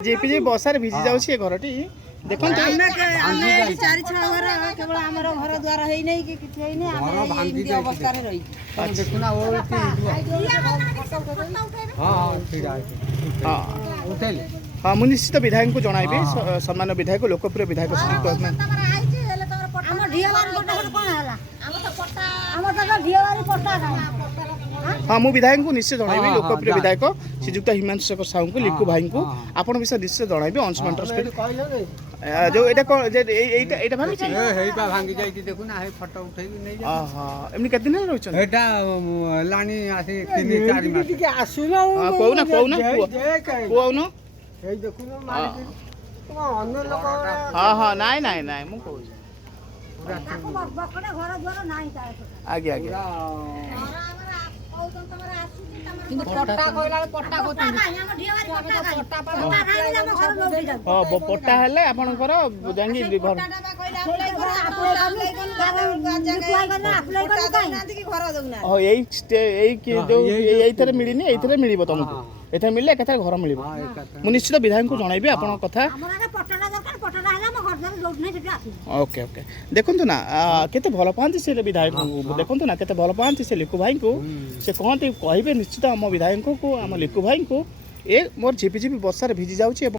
JP बर्षा भिजी जाऊँ घरटी देखो चारि छह घर केवल आमर घर द्वार है नहीं कि किछ है नहीं हम एमती अवस्था रे रही देखुना ओ हाँ मुझे निश्चित विधायक को जनइबी सम्मान विधायक लोकप्रिय विधायक हम ढियावार पट्टा कोन हला हम तो ढियावार पट्टा हाँ मुझे विधायक को निश्चय जनइबी लोकप्रिय विधायक श्रीजुक्त हिमांशु शेखर साहू को लिखु भाई को आपण विषय निश्चय जनइबी अंश जो एटा एटा भांगी छी हेइबा भांगी जाई कि देखु ना हे फोटो उठेई नै जा हां एमनी केते दिन रहछन एटा लानी आसी 3-4 मास के आसुना हां कोउना कोउना हे देखु ना मालिक तो अन्य लोक हां हां नाइ नाइ नाइ मु कहू बकड़े घर द्वार नाही तार आगे आगे কিন্তু পট্টা কইলা পট্টা কত हम ढियावार पट्टा पट्टा नाही हम घर लोटी जा हां पट्टा हेले आपनकर जांगी घर हां एई जो एइथरे मिलिनी एइथरे मिलिबो तुमको एथे मिलले कथा घर मिलिबो मु निश्चित विधायक को जणाइबे आपन कथा ओके ओके देखंतु ना केते भलो पांती से विधायक को देखंतु ना केते भलो पांती से लिखु भाई को से कहते कहबे निश्चित हम विधायक को हम लिखु भाई को ए मोर झिपि झिपि वर्षा भिजी जाउची।